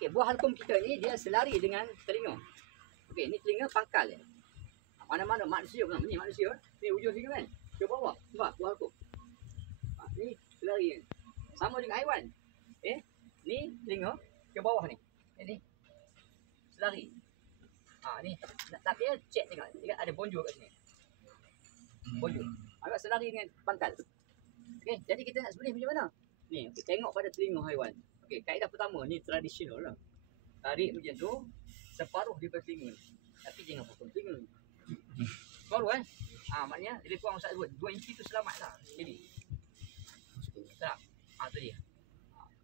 Okey, buah halkum kita ni dia selari dengan telinga. Okey, ni telinga pangkal dia. Mana-mana manusia pun ni manusia. Ni hujung telinga kan. Ke bawah. Nampak buah halkum. Ni selari ni. Sama dengan haiwan. Ni telinga ke bawah ni. Ni selari. Ni tapi dia cek tengok. Dia ada bonjol kat sini. Bonjol. Agak selari dengan pangkal. Okey, jadi kita nak sembelih macam mana? Ni, okay, tengok pada telinga haiwan. Okey, kaedah pertama ni tradisional lah. Tarik macam tu, separuh daripada telinga. Tapi jangan potong telinga. Separuh kan? Maknanya lebih kurang Ustaz sebut 2 inci tu selamat lah. Jadi. Tak? Tu dia.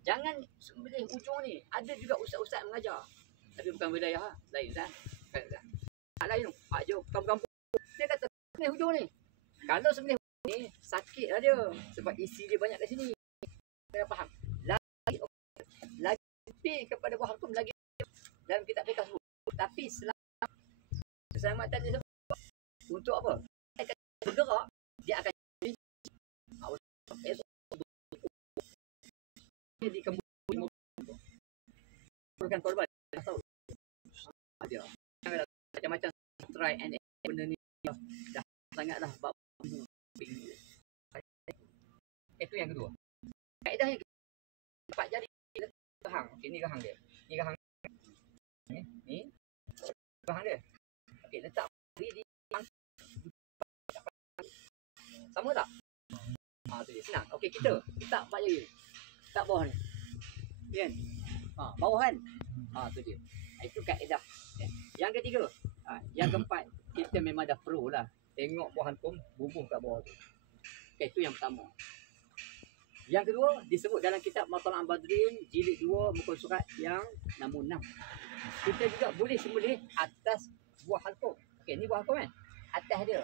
Jangan sembelih ujung ni. Ada juga ustaz-ustaz mengajar. Tapi bukan wilayah lah. Lain Ustaz. Lain tu. Jauh kampung-kampung. Dia kata sembelih hujung ni. Kalau sembelih hujung ni, sakit lah dia. Sebab isi dia banyak kat sini. Kena faham. Lagi lebih kepada buah halkum lagi dalam kitab fiqh sebut. Tapi keselamatan dia sebut untuk apa? Dia akan bergerak, dia akan di kebun bukan korban tahu dia macam-macam try and benda ni dah sangatlah bab itu yang kedua. Kaedah yang dapat jadi rahang. Okey, ni rahang dia. Ni rahang. Ni rahang dia. Okey, letak di sama tak? Tu dia senang. Okey, kita letak 4 jari. Letak bawah ni. Kan? Bawah kan? Tu dia. Itu kaedah. Yang ketiga, yang keempat, kita memang dah pro lah. Tengok buah halkum bubuh kat bawah tu. Okey, itu yang pertama. Yang kedua disebut dalam kitab Matala'an Badrin jilid 2 muka surat yang nombor 6. Kita juga boleh sembelih atas buah halkum. Okey, ni buah halkum kan? Atas dia.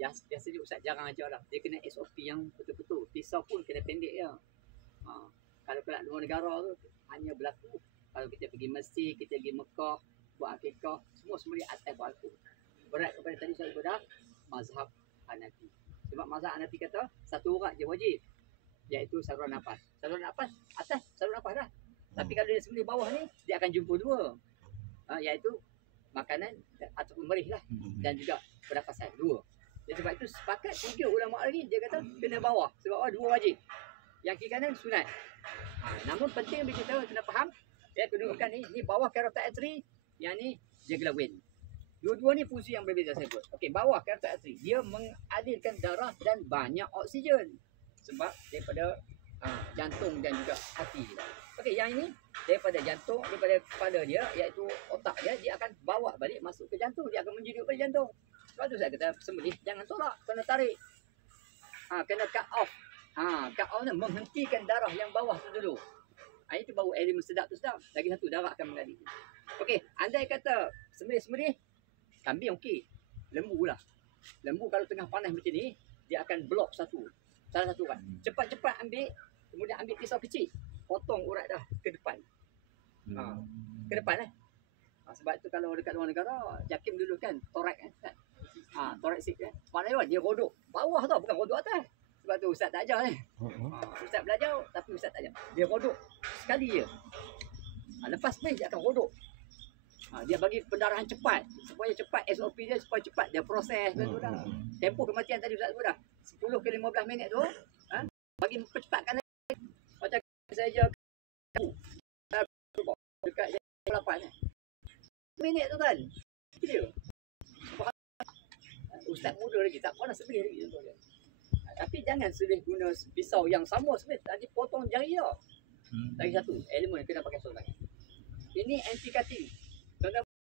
Biasa dia ustaz jarang ajar lah. Dia kena SOP yang betul-betul. Pisau pun kena pendek dia. Kalau keluar luar negara tu hanya berlaku kalau kita pergi Mesir, kita pergi Mekah, buat akikah, semua sembelih atas buah halkum. Berat kepada tadi saya dah mazhab Hanafi. Sebab mazhab Hanafi kata satu urat je wajib. Iaitu saluran nafas. Saluran nafas atas saluran nafas dah. Tapi kalau dia sembelih bawah ni, dia akan jumpa dua. Iaitu makanan ataupun merih lah. Dan juga pernafasan. Dua. Jadi sebab itu sepakat 3 ulama lagi dia kata kena bawah. Sebab dua wajib. Yang kiri kanan sunat. Namun penting bagi kita kena faham. Kedudukan ni bawah carotid artery. Yang ni jugular vein. Dua-dua ni fungsi yang berbeza saya buat. Okey, bawah carotid artery. Dia mengalirkan darah dan banyak oksigen. Sebab daripada jantung dan juga hati dia. Okey, yang ini daripada jantung, daripada kepala dia, iaitu otak dia, dia akan bawa balik masuk ke jantung. Dia akan menjadi pada jantung. Sebab tu saya kata sembelih jangan tolak, kena tarik. Kena cut off. Cut off ni menghentikan darah yang bawah tu dulu. Itu baru elemen sedap tu sedap. Lagi satu darah akan mengalir. Okey, andai kata sembelih-sembelih kambing okey. Lembu lah. Lembu kalau tengah panas macam ni, dia akan blok salah satu urat. Cepat-cepat ambil, kemudian ambil pisau kecil, potong urat dah ke depan. Ke depan sebab tu kalau dekat luar negara, JAKIM dulu kan, torak kan. Torak sik kan. Maknanya dia rodok bawah tau, bukan rodok atas. Sebab tu ustaz tak ajar ni. Ustaz belajar tapi ustaz tak ajar. Dia rodok sekali je. Lepas ni dia akan rodok. Dia bagi pendarahan cepat. Supaya cepat SOP dia, supaya cepat dia proses tu dah. Tempoh kematian tadi ustaz sebut dah. 10 ke 15 minit tu, bagi percepatkan lagi. Macam saya dekat 8 minit tu kan. Dia. Ustaz muda lagi, tak pernah sembelih lagi contohnya. Tapi jangan sembelih guna pisau yang sama sembelih. Tadi potong jari tau. Lagi satu, elemen kena pakai sorang. Ini anti cutting.